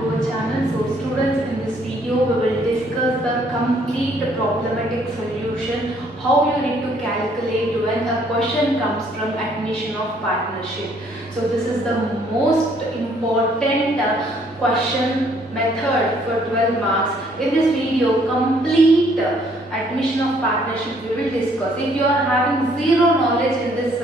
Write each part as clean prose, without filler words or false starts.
to our channel. So students, in this video we will discuss the complete problematic solution, how you need to calculate when a question comes from admission of partnership. So this is the most important question method for 12 marks. In this video, complete admission of partnership we will discuss. If you are having zero knowledge in this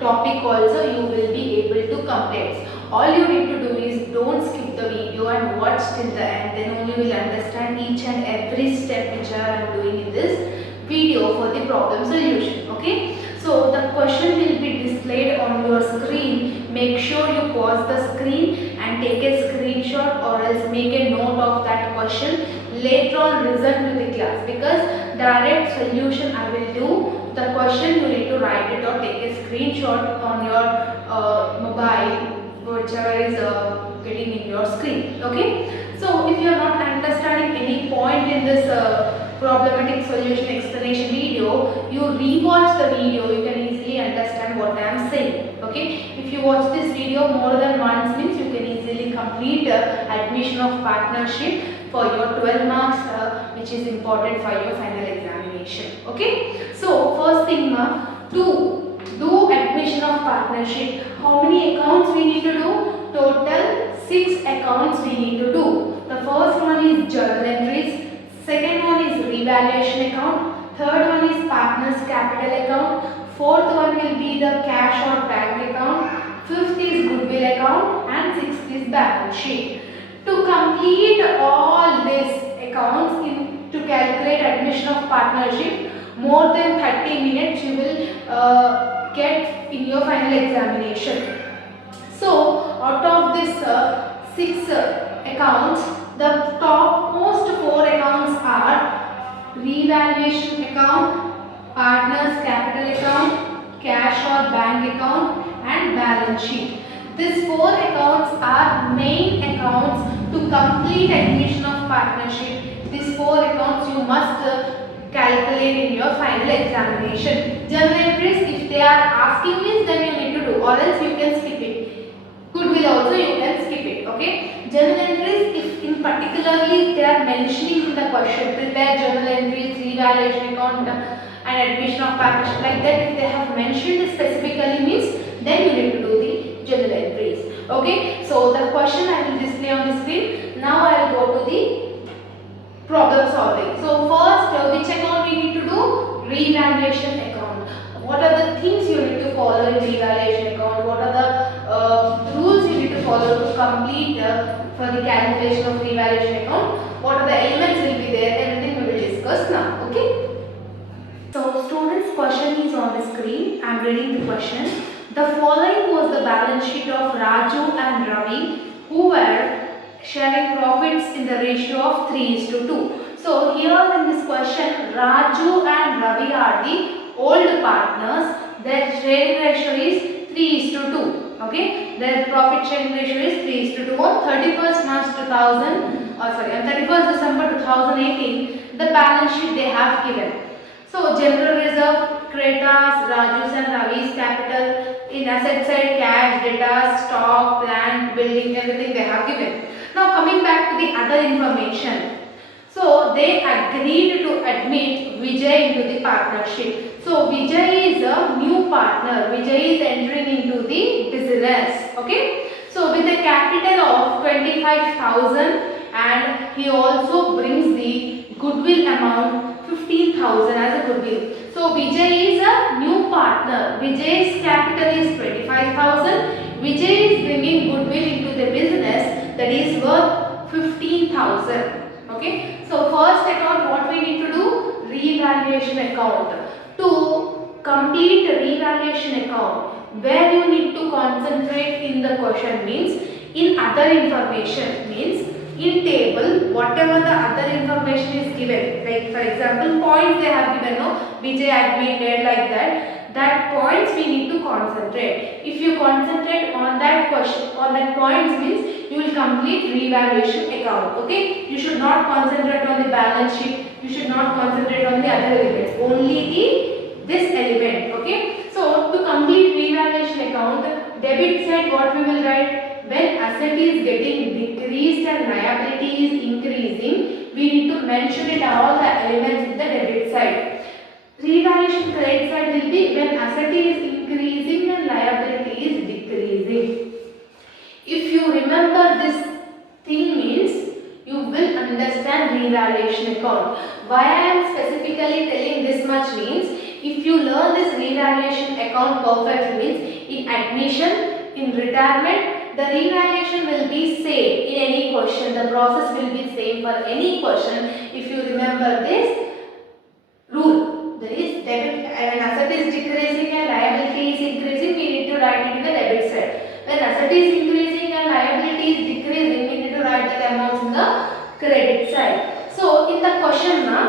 topic also, you will be able to complete. All you need to do is don't skip the video and watch till the end, then only you will understand each and every step which I am doing in this video for the problem solution. Okay, so the question will be displayed on your screen. Make sure you pause the screen and take a screenshot, or else make a note of that question. Later on return to the class, because direct solution I will do. The question you need to write it or take a screenshot on your mobile, whichever is getting in your screen. Okay, so if you are not understanding any point in this problematic solution explanation video, you rewatch the video, you can easily understand what I am saying. Okay, if you watch this video more than once, means you can easily complete admission of partnership for your 12 marks, which is important for your final examination. Okay, so first thing, to do admission of partnership, how many accounts we need to do? Total 6 accounts we need to do. The first one is journal entries, second one is revaluation account, third one is partners capital account, fourth one will be the cash or bank account, fifth is goodwill account, and sixth is balance sheet. To complete all these accounts to calculate admission of partnership, more than 30 minutes you will get in your final examination. So out of this 6 accounts, the topmost 4 accounts are revaluation account, partners capital account, cash or bank account, and balance sheet. These 4 accounts are main accounts to complete admission of partnership. These 4 accounts you must calculate in your final examination. Journal entries, if they are asking this, then you need to do, or else you can skip it. Goodwill also you can skip it. Okay, journal entries, if in particularly they are mentioning in the question, prepare journal entries, revaluation account and admission of partnership, like that, if they have mentioned specifically, means then you need to do the journal entries. Okay, so the question I will display on the screen. Now I will go to the problem solving. So first, which account we need to do? Revaluation account. What are the things you need to follow in revaluation account? What are the rules you need to follow to complete for the calculation of revaluation account? What are the elements will be there? Everything we will discuss now. Okay. So students, question is on the screen. I am reading the question. The following was the balance sheet of Raju and Ravi, who were sharing profits in the ratio of 3:2. So here in this question, Raju and Ravi are the old partners. Their sharing ratio is 3:2. Okay, their profit sharing ratio is 3:2. On 31st March 2000, on 31st December 2018, the balance sheet they have given. So general reserve, Creta's, Raju's and Ravi's capital. In asset side, cash, data, stock, plant, building, everything they have given. Now coming back to the other information. So they agreed to admit Vijay into the partnership. So Vijay is a new partner. Vijay is entering into the business. Okay. So with a capital of 25,000, and he also brings the goodwill amount 15,000 as a goodwill. So Vijay is a new partner. Vijay's capital is 25,000. Vijay is bringing goodwill into the business that is worth 15,000. Okay. So first account, what we need to do? Revaluation account. To complete a revaluation account, where you need to concentrate in the question, means in other information, means in table, whatever the other information is given, like for example points they have given, no, Vijay admitted, like that points we need to concentrate. If you concentrate on that question, on that points, means you will complete revaluation account. Okay, you should not concentrate on the balance sheet, you should not concentrate on the other elements, only this element. Okay, so to complete revaluation account, debit side what we will write? When asset is getting decreased decreased and liability is increasing, we need to mention it all the elements in the debit side. Revaluation credit side will be when asset is increasing and liability is decreasing. If you remember this thing means you will understand revaluation account. Why I am specifically telling this much means if you learn this revaluation account perfectly means in admission, in retirement, the revaluation will be same in any question. The process will be same for any question if you remember this rule. That is debit when asset is decreasing and liability is increasing, we need to write it in the debit side. When asset is increasing and liability is decreasing, we need to write that amounts in the credit side. So in the question now,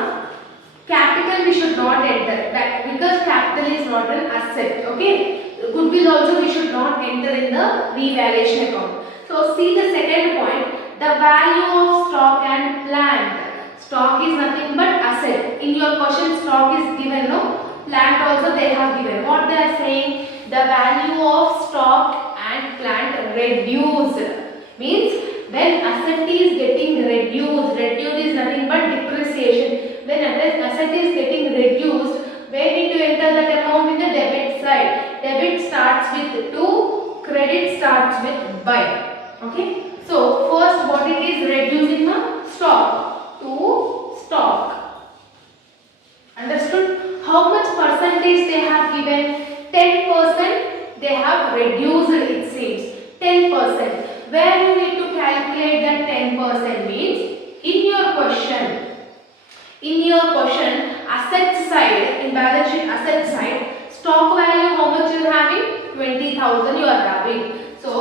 capital we should not enter that because capital is not an asset. Okay. Goodwill also we should not enter in the revaluation account. So see the second point, the value of stock and plant. Stock is nothing but asset. In your question stock is given, no? Plant also they have given. What they are saying? The value of stock and plant reduced. Means when asset is getting reduced is nothing but depreciation. When asset is getting reduced, we need to enter that amount in the debit side. Debit starts with to, credit starts with by. Okay. So first what it is reducing now? Stock to stock. Understood? How much percentage they have given? 10% they have reduced it seems. 10%. Where you need to calculate that 10% means in your question. In your question, asset side, in balance sheet asset side, stock value how much you are having? 20,000 you are having. So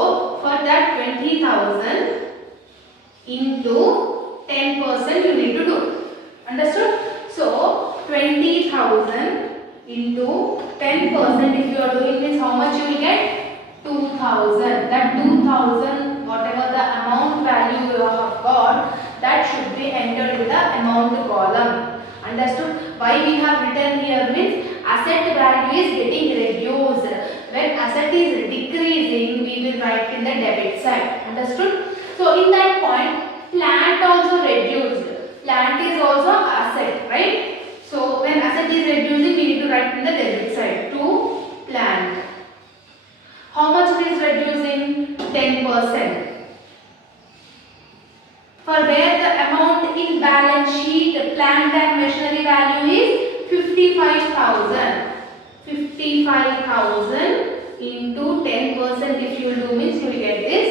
for that 20,000 into 10% you need to do. Understood? So 20,000 into 10% if you are doing this, how much you will get? 2,000. That 2,000 whatever the amount value you have got, that should be entered in the amount column. Understood? Why we have written here means asset value is getting reduced. When asset is decreasing, we will write in the debit side. Understood? So in that point, plant also reduced. Plant is also asset, right? So when asset is reducing, we need to write in the debit side to plant. How much it is reducing? 10%. For where the amount in balance sheet plant and machinery value is 55,000. 55,000 into 10% if you do means you will get this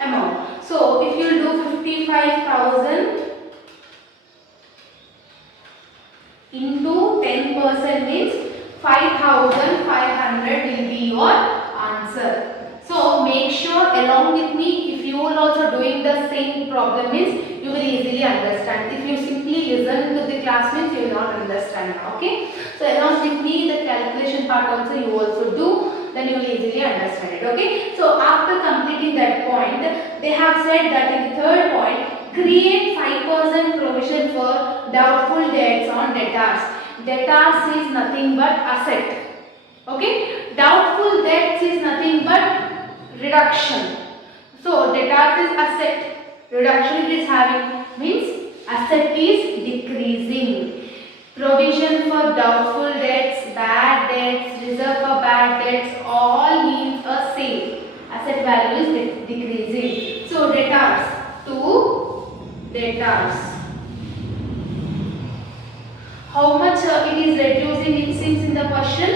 amount. So if you do 55,000 into 10% means 5,500 will be your answer. So make sure along with me, if you are also doing the same problem means you will easily understand. If you simply listen to the class means you will not understand. Okay. So along with me the calculation part also you also do, then you will easily understand it. Okay. So after completing that point, they have said that in the third point, create 5% provision for doubtful debts on debtors. Debtors is nothing but asset. Okay. Doubtful debts is nothing but reduction. So debtors is asset. Reduction it is having means asset is decreasing. Provision for doubtful debts, bad debts, reserve for bad debts, all means a same. Asset value is decreasing. So debtors to debtors. How much it is reducing? It seems in the question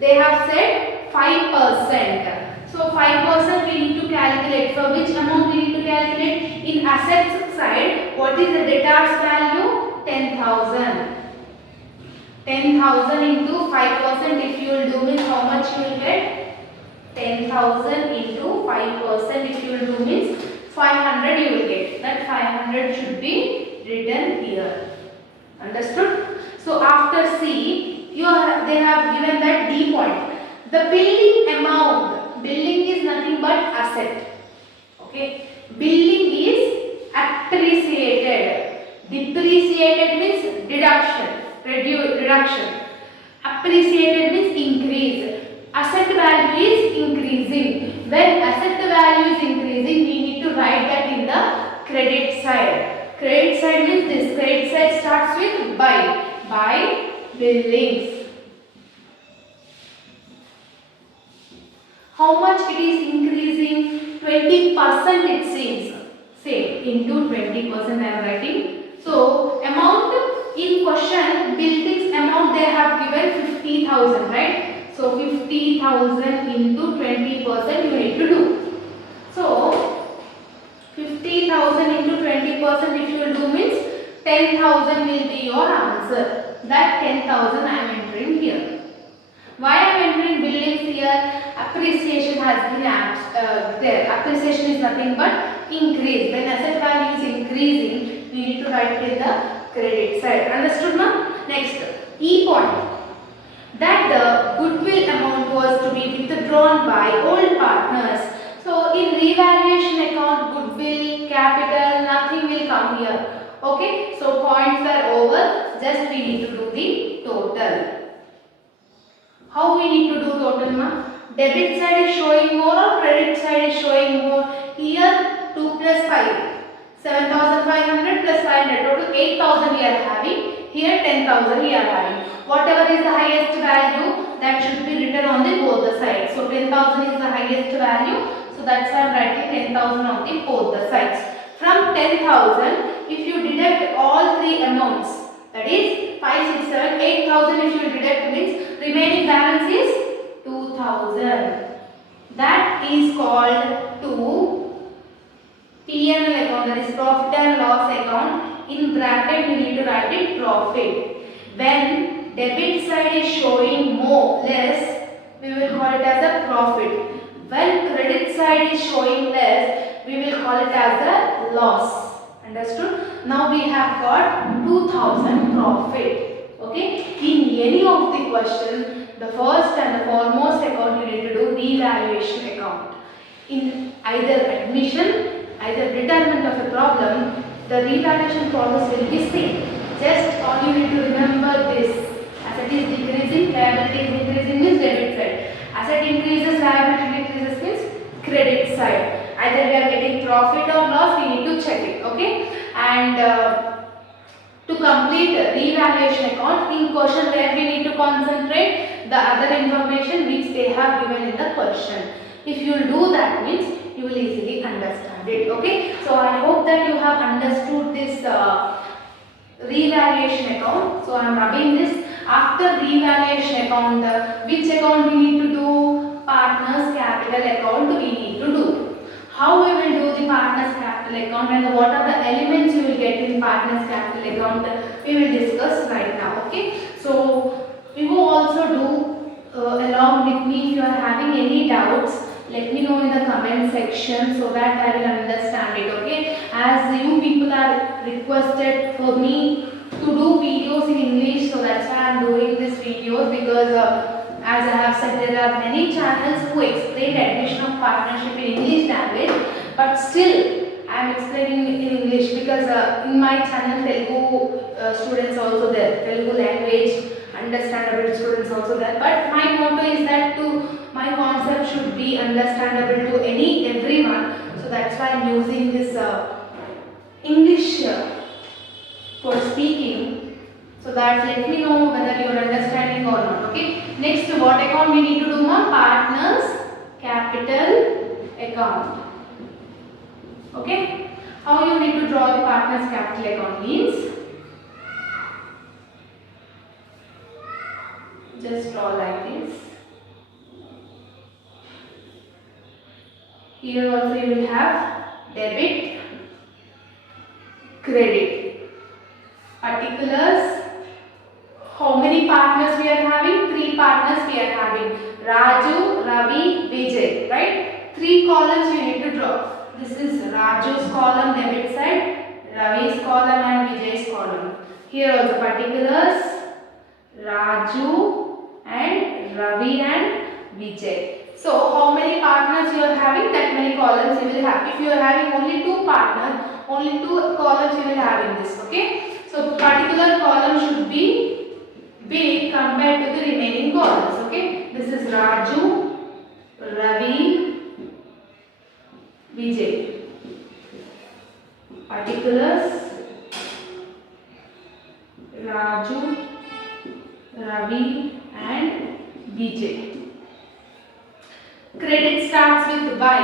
they have said 5%. So 5% we need to calculate. For which amount we need to calculate? In assets side, what is the debtors value? 10,000. 10,000 into 5% if you will do means how much you will get? 10,000 into 5% if you will do means 500 you will get. That 500 should be written here. Understood? So after C, they have given that D point. The building amount. Building is nothing but asset. Okay. Building is appreciated. Depreciated means deduction. Reduction. Appreciated means increase. Asset value is increasing. When asset value is increasing, we need to write that in the credit side. Credit side means this. Credit side starts with buy. Buy buildings. How much it is increasing? 20% it seems. Say into 20% I am writing. So amount in question, buildings amount they have given 50,000, right? So 50,000 into 20% you need to do. So 50,000 into 20% if you will do means 10,000 will be your answer. That 10,000 I am entering here. Why I am entering buildings here? Appreciation has been there. Appreciation is nothing but increase. When asset value is increasing, we need to write it in the credit side. Understood now? Next, E point. That the goodwill amount was to be withdrawn by old partners. So in revaluation account, goodwill, capital, nothing will come here. Okay? So points are over. Just we need to do the total. How we need to do total, ma? Debit side is showing more or credit side is showing more? Here 2 plus 5. 7,500 plus 500. Total 8,000 we are having. Here 10,000 we are having. Whatever is the highest value, that should be written on the both the sides. So 10,000 is the highest value. So that's why I am writing 10,000 on the both the sides. From 10,000, if you deduct all three amounts, that is 5, 6, 7, 8,000 if you deduct means remaining balance is 2,000. That is called to P&L account, that is profit and loss account. In bracket you need to write it profit. When debit side is showing more less, we will call it as a profit. When credit side is showing less, we will call it as a loss. Understood? Now we have got 2,000 profit. Okay? In any of the question, the first and the foremost account you need to do revaluation account. In either admission, either retirement of a problem, the revaluation process will be same. Just all you need to remember this. Asset is decreasing, liability is increasing means debit side. Asset increases, liability decreases means credit side. Either we are getting profit or loss, we need to check it. Okay? And to complete revaluation account, in question where we need to concentrate the other information which they have given in the question. If you will do that means you will easily understand it. Okay? So I hope that you have understood this revaluation account. So I am rubbing this. After revaluation account, which account we need to do? Partners capital account we need to do. How we will do the partners capital account and what are the elements you will get in partners capital account, we will discuss right now. Okay? So we will also do along with me. If you are having any doubts, let me know in the comment section so that I will understand it. Okay? As you people are requested for me to do videos in English, so that's why I am doing these videos, because as I have said, there are many channels who explain admission of partnership in English language, but still I am explaining in English because in my channel Telugu students also there, Telugu language understandable students also there. But my motto is that my concept should be understandable to everyone. So that's why I am using this English for speaking. So that let me know whether you are understanding or not. Okay. Next, what account we need to do? Partners capital account. Okay. How you need to draw the partners capital account means just draw like this. Here also you will have debit, credit, particulars. How many partners we are having? 3 partners we are having. Raju, Ravi, Vijay. Right? 3 columns you need to draw. This is Raju's column debit side, Ravi's column and Vijay's column. Here also particulars, Raju and Ravi and Vijay. So how many partners you are having? That many columns you will have. If you are having only 2 partners, only 2 columns you will have in this. Okay? So particular column should be big compared to the remaining columns. Okay, this is Raju, Ravi, Vijay. Particulars: Raju, Ravi and Vijay. Credit starts with by.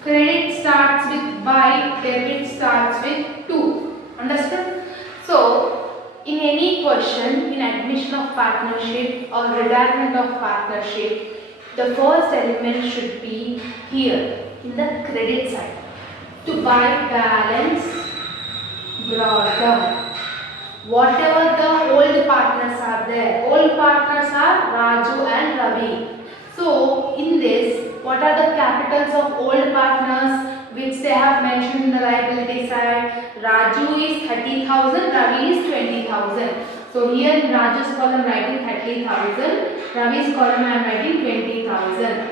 Credit starts with by, debit starts with to. Understood? So, in any question, in admission of partnership or retirement of partnership, the first element should be here in the credit side. To buy, balance brought down. Whatever the old partners are there, old partners are Raju and Ravi. So, in this, what are the capitals of old partners which they have mentioned in the liability side? Raju is 30,000, Ravi is 20,000. So, here in Raju's column writing 30,000, Ravi's column I am writing 20,000.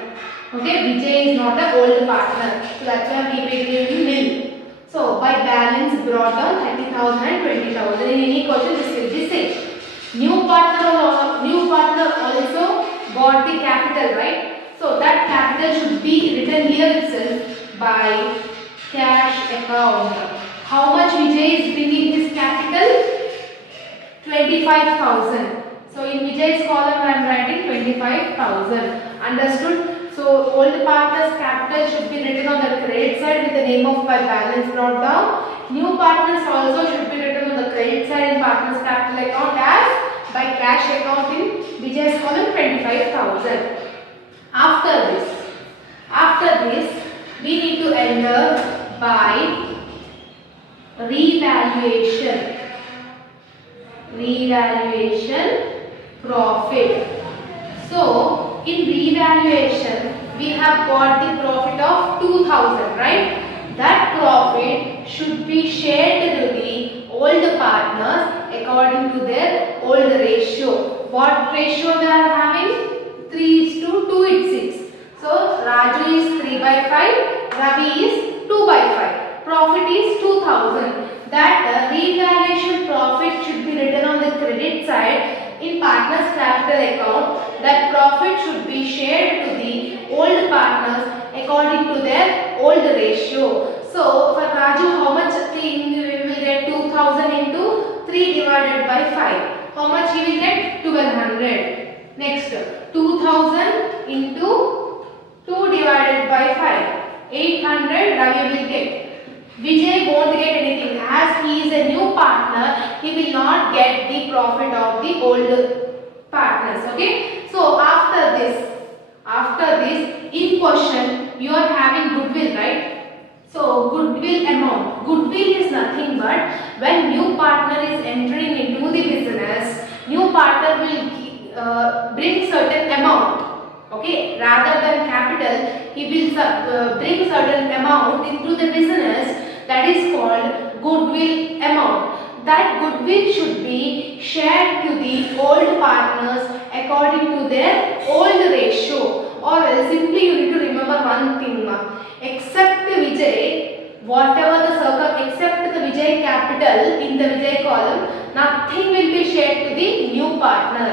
Okay, Vijay is not the old partner. So, that's why we will give him nil. So, by balance brought down 30,000 and 20,000. In any question, this will be same. New partner also got the capital, right? So, that capital should be written here itself by cash account. How much Vijay is bringing his capital? 25,000. So, in Vijay's column, I am writing 25,000. Understood? So, old partner's capital should be written on the credit side with the name of by balance brought down. New partners also should be written on the credit side in partner's capital account as by cash account in Vijay's column 25,000. After this, we need to enter by revaluation profit. So, in revaluation, we have got the profit of 2,000, right? That profit should be shared to the old partners according to their old ratio. What ratio they are having? 3:2 it's 6. So, Raju is 3 by 5, Ravi is 2 by 5. Profit is 2,000. That revaluation profit should be written on the credit side in partners capital account. That profit should be shared to the old partners according to their old ratio. So, for Raju, how much we will get? 2,000 into 3 divided by 5. How much he will get? 1200. Next, 2,000 into 2 divided by 5. 800 Ravi will get. Vijay won't get anything as he is a new partner. He will not get the profit of the old partners. Okay. So after this, in question you are having goodwill, right? So goodwill amount. Goodwill is nothing but when new partner is entering into the business, new partner will bring certain amount. Okay, rather than capital, he will bring certain amount into the business. That is called goodwill amount. That goodwill should be shared to the old partners according to their old ratio. Or else simply you need to remember one thing. Except Vijay, whatever the circle, except the Vijay capital in the Vijay column, nothing will be shared to the new partner.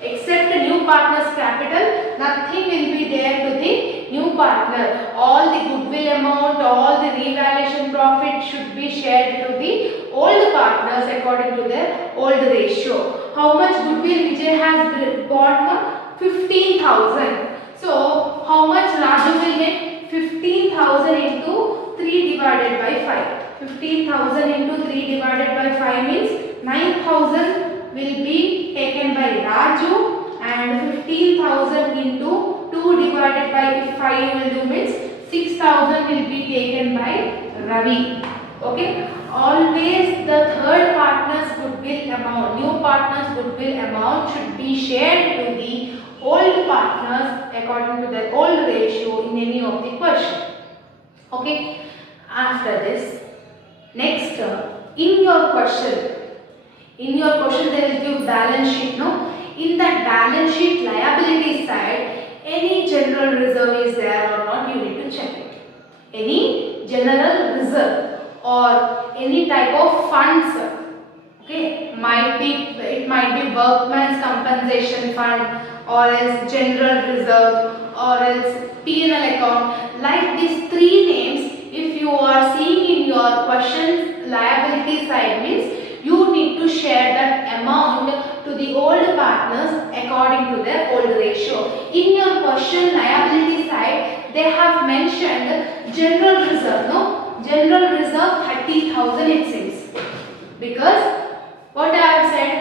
Except the new partner's capital, nothing will be there to the new partner. All the goodwill amount, all the revaluation profit should be shared to the old partners according to their old ratio. How much goodwill Vijay has got? 15,000. So, how much Raju will get? 15,000 into 3 divided by 5. 15,000 into 3 divided by 5 means 9,000 will be taken by Raju and 15,000 into 2 divided by 5 will do means 6,000 will be taken by Ravi. Okay. Always the third partner's goodwill amount, new partner's goodwill amount should be shared to the old partners according to their old ratio in any of the question. Okay. After this, next in your question they will give balance sheet, no? In that balance sheet liability side, any general reserve is there or not, you need to check it. Any general reserve or any type of funds, Okay, it might be workman's compensation fund, or else general reserve, or else P&L account. Like these three names, if you are seeing in your question liability side, means you need to share that amount to the old partners according to their old ratio. In your question liability side, they have mentioned general reserve. No, general reserve 30,000 it seems, because what I have said,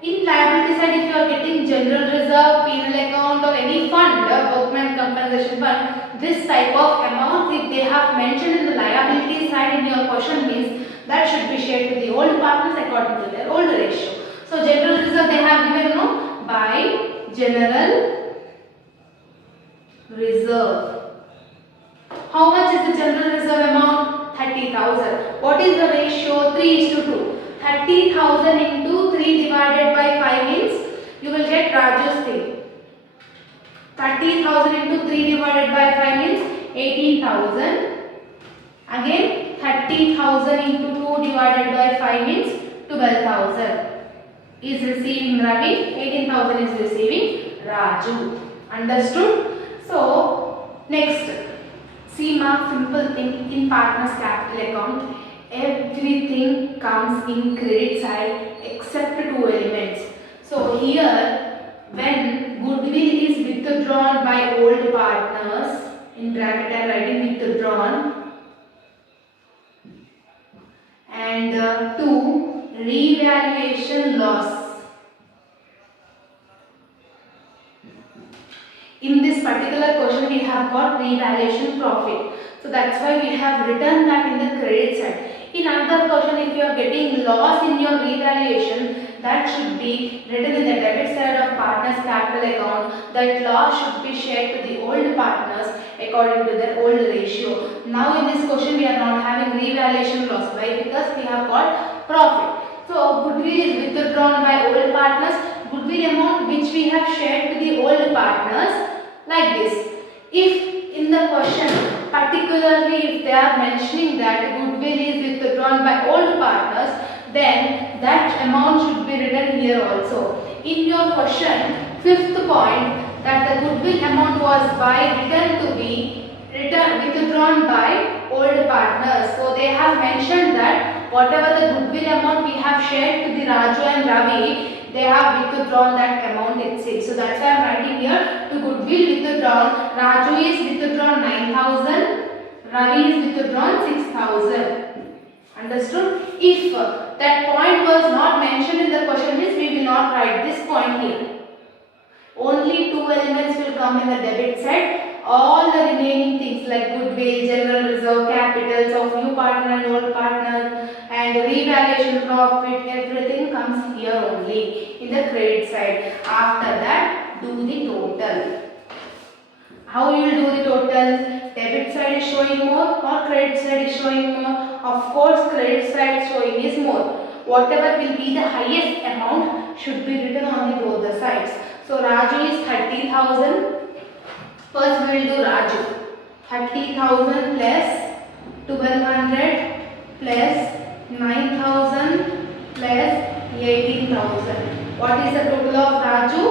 in liability side, if you are getting general reserve, penal account, or any fund, workman compensation fund, this type of amount, if they have mentioned in the liability side in your question, means that should be shared to the old partners according to their old ratio. So general reserve they have given, no, by general reserve. How much is the general reserve amount? 30,000. What is the ratio? 3:2. 30,000 into 3 divided by 5 means you will get Raju's thing. 30,000 into 3 divided by 5 means 18,000. Again 30,000 into 2 divided by 5 means 12,000. Is receiving Ravi, 18,000 is receiving Raju. Understood? So next, see mark simple thing in partners capital account. Everything comes in credit side except two elements. So here when goodwill is withdrawn by old partners, in bracket I am writing withdrawn, and 2 revaluation loss. In this particular question we have got revaluation profit. So that's why we have written that in the credit side. In another question, if you are getting loss in your revaluation, that should be written in the debit side of partners capital account. That loss should be shared to the old partners according to their old ratio. Now in this question we are not having revaluation loss. Why? Because we have got profit. So goodwill is withdrawn by old partners. Goodwill amount which we have shared to the old partners, like this. If in the question, particularly if they are mentioning that goodwill is withdrawn by old partners, then that amount should be written here also. In your question, fifth point, that the goodwill amount was withdrawn by old partners. So they have mentioned that whatever the goodwill amount we have shared to the Raju and Ravi, they have withdrawn that amount itself. So that's why I am writing here to goodwill withdrawn. Raju is withdrawn 9,000. Ravi is withdrawn 6,000. Understood? If that point was not mentioned in the question, means we will not write this point here. Only two elements will come in the debit side. All the remaining things like goodwill, general reserve, capitals of new partner and old partner, and revaluation profit, everything comes here only in the credit side. After that, do the total. How you will do the total? Debit side is showing more or credit side is showing more? Of course, credit side showing is more. Whatever will be the highest amount should be written on the both the sides. So Raju is 30,000. First we will do Raju. 30,000 plus 1,200 plus 9,000 plus 18,000. What is the total of Raju?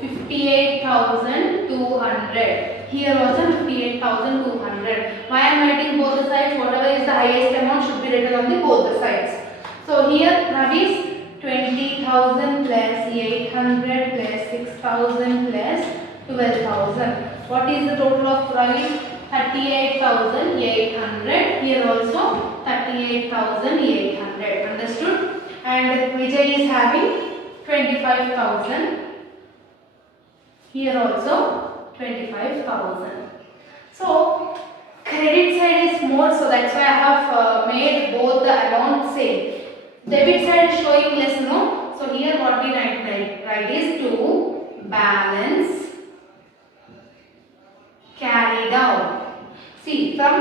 58,200. Here also 58,200. Why I am writing both the sides? Whatever is the highest amount should be written on the both the sides. So here Ravi is 20,000 plus 800 plus 6,000 plus 12,000. What is the total of Ravi? 38,800. Here also 38,800. Understood? And Vijay is having 25,000. Here also 25,000. So credit side is more, so that's why I have made both the amount same. Debit side is showing less, no? So here what we write is to balance carry down. See, from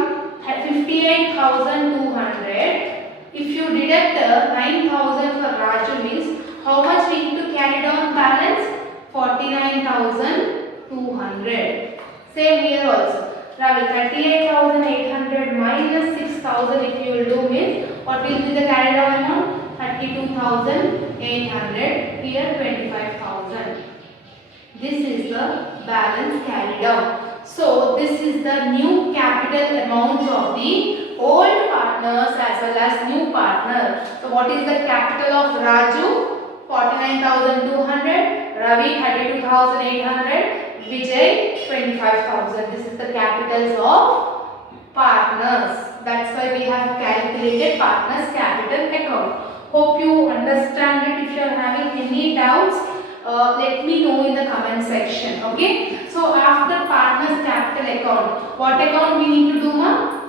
58,200, if you deduct 9,000 for Raju means how much we need to carry down balance? 49,200. Same here also. Ravi, 38,800 minus 6,000 if you will do means what will be the carry down amount? 32,800, here 25,000. This is the balance carried out. So this is the new capital amount of the old partners as well as new partner. So what is the capital of Raju? 49,200, Ravi 32,800, Vijay 25,000. This is the capitals of partners. That's why we have calculated partners capital account. Hope you understand it. If you are having any doubts, let me know in the comment section. Okay. So after partners capital account, what account we need to do, ma?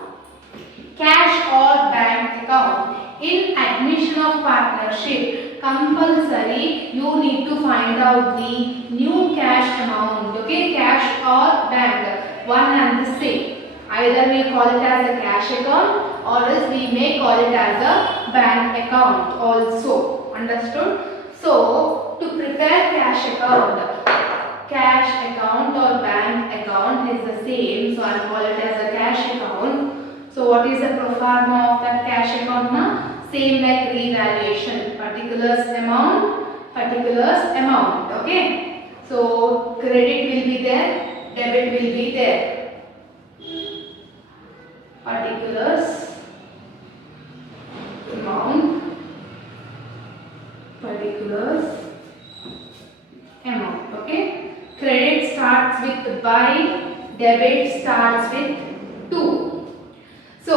Cash or bank account. In admission of partnership, compulsory you need to find out the new cash amount. Okay, cash or bank, one and the same. Either we call it as a cash account or else we may call it as a bank account also. Understood? So to prepare cash account or bank account is the same. So I'll call it as a cash account. So what is the pro forma of that cash account, na? Same like revaluation. Particulars amount. Okay. So credit will be there, debit will be there. Particulars amount. Okay. Credit starts with by, debit starts with to. So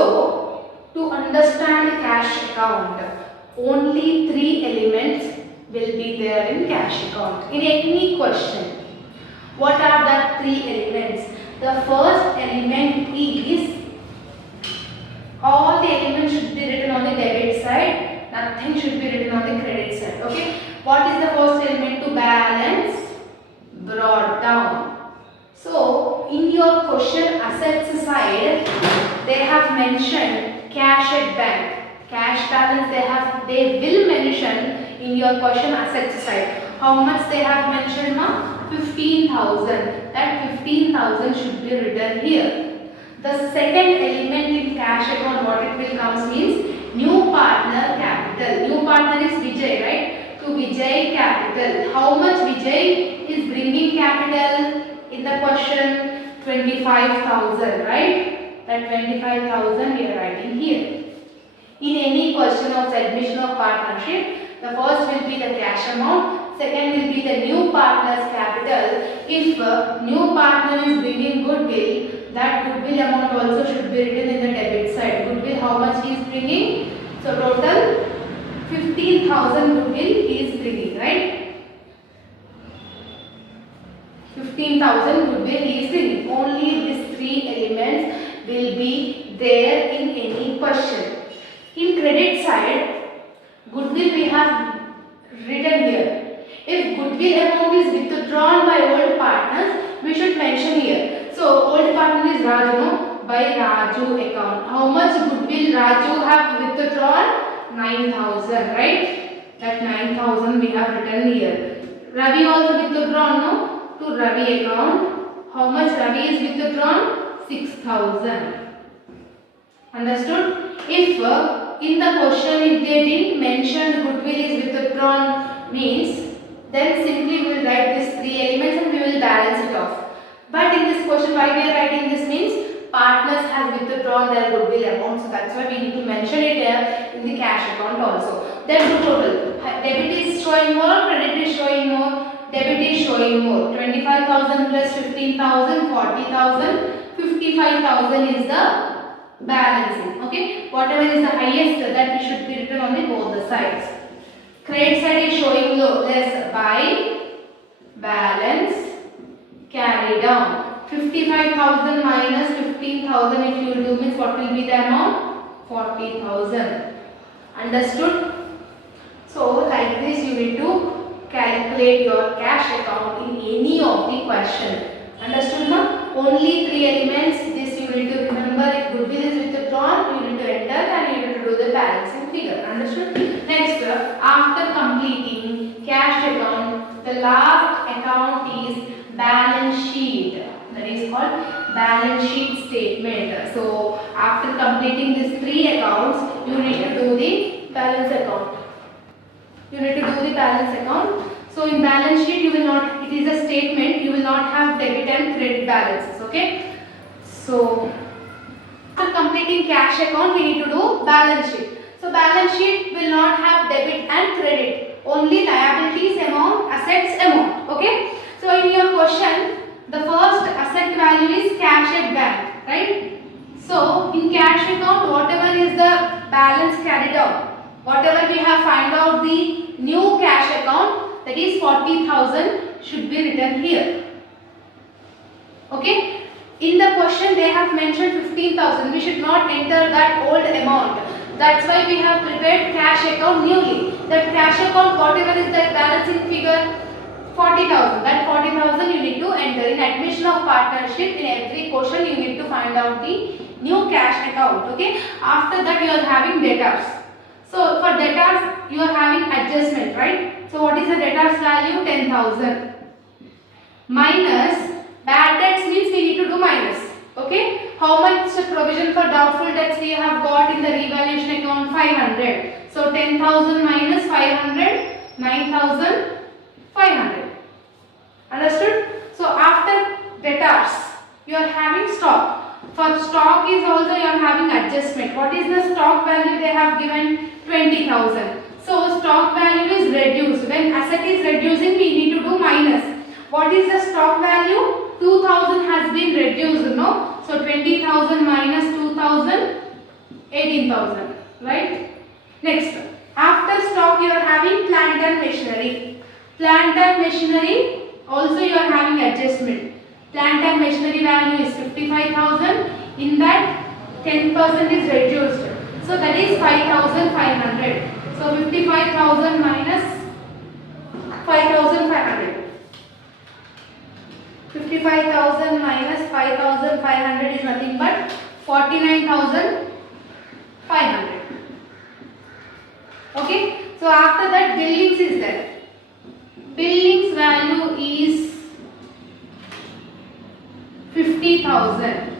to understand cash account, only 3 elements will be there in cash account. In any question, what are the 3 elements? The first element is, all the elements should be written on the debit side, nothing should be written on the credit side. Okay. What is the first element? To balance brought down. So in your question assets side, they have mentioned cash at bank, cash balance they will mention in your question assets side. How much they have mentioned, ma? 15,000. That 15,000 should be written here. The second element in cash account, what it will comes means new partner capital. New partner is Vijay, right? To Vijay capital. How much Vijay is bringing capital in the question? 25,000, right? That 25,000 we are writing here. In any question of admission of partnership, the first will be the cash amount, second will be the new partner's capital. If new partner is bringing goodwill, that goodwill amount also should be written in the debit side. Goodwill, how much he is bringing? So total 15,000 goodwill he is bringing, right? 15,000 goodwill he is bringing. Only these 3 elements will be there in any question. In credit side, goodwill we have written here. If goodwill amount is withdrawn by old partners, we should mention here. So old partner is Raju, no? By Raju account. How much goodwill Raju have withdrawn? 9,000, right? That 9,000 we have written here. Ravi also withdrawn, no? To Ravi account. How much Ravi is withdrawn? 6,000. Understood? If in the question if they didn't mention goodwill is withdrawn means, then simply we will write these 3 elements and we will balance it off. But in this question, why we are writing this means partners have withdrawn their goodwill amount. So that's why we need to mention it here in the cash account also. Then the total. Debit is showing more, credit is showing more. Debit is showing more. 25,000 plus 15,000, 40,000, 55,000 is the balancing. Okay. Whatever is the highest, that it should be written on the both the sides. Credit side is showing less by, balance, carry down. 55,000 minus 15,000 if you will do means what will be the amount? 40,000. Understood? So like this you need to calculate your cash account in any of the question. Understood, ma? Only 3 elements. This you need to remember. If goodwill is withdrawn, you need to enter and you need to do the balancing figure. Understood? Next, after completing cash account, the last account is balance sheet. That is called balance sheet statement. So after completing these 3 accounts, you need to do the balance account. You need to do the balance account. So in balance sheet you will not, it is a statement, you will not have debit and credit balances. Okay. So after completing cash account we need to do balance sheet. So balance sheet will not have debit and credit, only liabilities amount, assets amount. Okay. So in your question the first asset value is cash at bank, right? So in cash account whatever is the balance carried out, whatever we have find out the new cash account, that is 40,000 should be written here. Okay. In the question they have mentioned 15,000. We should not enter that old amount. That's why we have prepared cash account newly. That cash account whatever is the balancing figure 40,000. That 40,000 you need to enter. In admission of partnership in every question you need to find out the new cash account. Okay. After that you are having debtors. So for debtors you are having adjustment, right? So what is the debtors value? 10,000 minus bad debts means we need to do minus. Okay. How much provision for doubtful debts we have got in the revaluation account? 500. So 10,000 minus 500, 9,500. Understood? So after debtors you are having stock. For stock is also you are having adjustment. What is the stock value they have given? 20,000. So stock value is reduced. When asset is reducing we need to do minus. What is the stock value? 2,000 has been reduced, no? So 20,000 minus 2,000, 18,000, right? Next, after stock you are having plant and machinery. Plant and machinery also you are having adjustment. Plant and machinery value is 55,000. In that 10% is reduced. So that is 5,500. So 55,000 minus 5,500. 55,000 minus 5,500 is nothing but 49,500. Okay. So after that buildings is there. Buildings value is 50,000.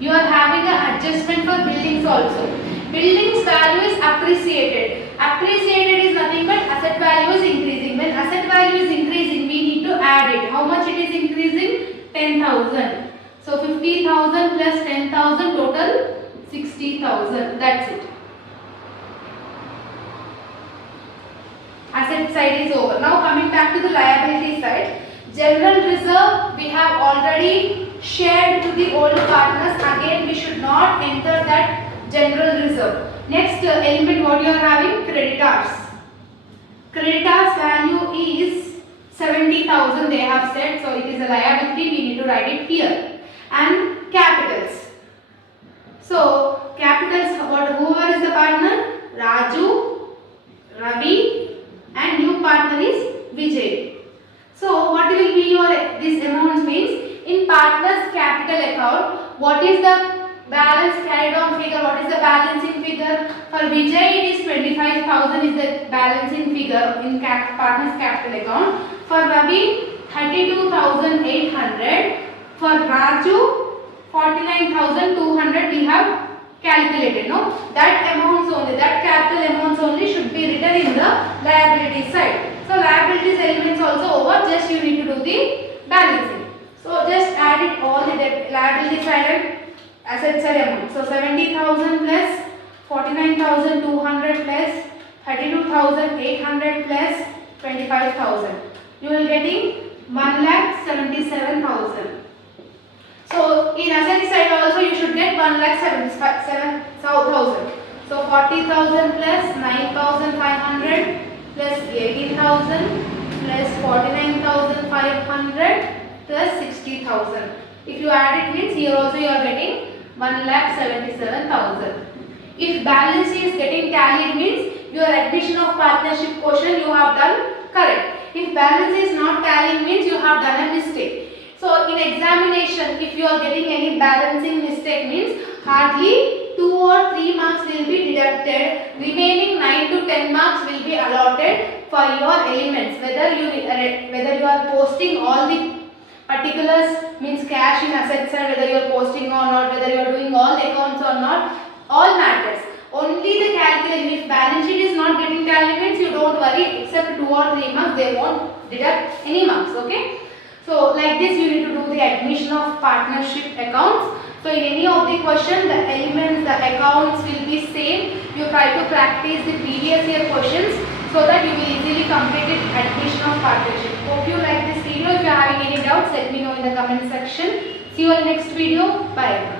You are having an adjustment for buildings also. Buildings value is appreciated. Appreciated is nothing but asset value is increasing. When asset value is increasing, we need to add it. How much it is increasing? 10,000. So 50,000 plus 10,000 total 60,000. That's it. Asset side is over. Now coming back to the liability side. General reserve we have already shared to the old partners. Again we should not enter that general reserve. Next element what you are having? Creditors. Creditors value is 70,000 they have said. So it is a liability, we need to write it here. And capitals. So capitals, whoever is the partner? Raju, Ravi and new partner is Vijay. So what will be your this amount means? In partners capital account, what is the balance carried on figure? What is the balancing figure? For Vijay it is 25,000 is the balancing figure in partners capital account. For Ravi 32,800. For Raju 49,200 we have calculated. No, that amounts only, that capital amounts only should be written in the liability side. So liabilities elements also over, just you need to do the balancing. So just add it all the liability side and asset side amount. So 70,000 plus 49,200 plus 32,800 plus 25,000. You will getting 1,77,000. So in asset side also you should get 1,77,000. So 40,000 plus 9,500 plus 18,000 plus 49,500 plus 60,000. If you add it means here also you are getting 1,77,000. If balance is getting tallied means your addition of partnership quotient you have done correct. If balance is not tallying means you have done a mistake. So in examination if you are getting any balancing mistake means hardly 2 or 3 marks will be deducted. Remaining 9 to 10 marks will be allotted for your elements. Whether you are posting all the particulars means cash in asset side, whether you are posting or not, whether you are doing all accounts or not, all matters. Only the calculation. If balance sheet is not getting tally means you don't worry, except 2 or 3 marks they won't deduct any marks. Okay. So like this you need to do the admission of partnership accounts. So in any of the question the elements, the accounts will be same. You try to practice the previous year questions so that you will easily complete it admission of partnership. Hope you like this video. If you are having any doubts, let me know in the comment section. See you in the next video. Bye.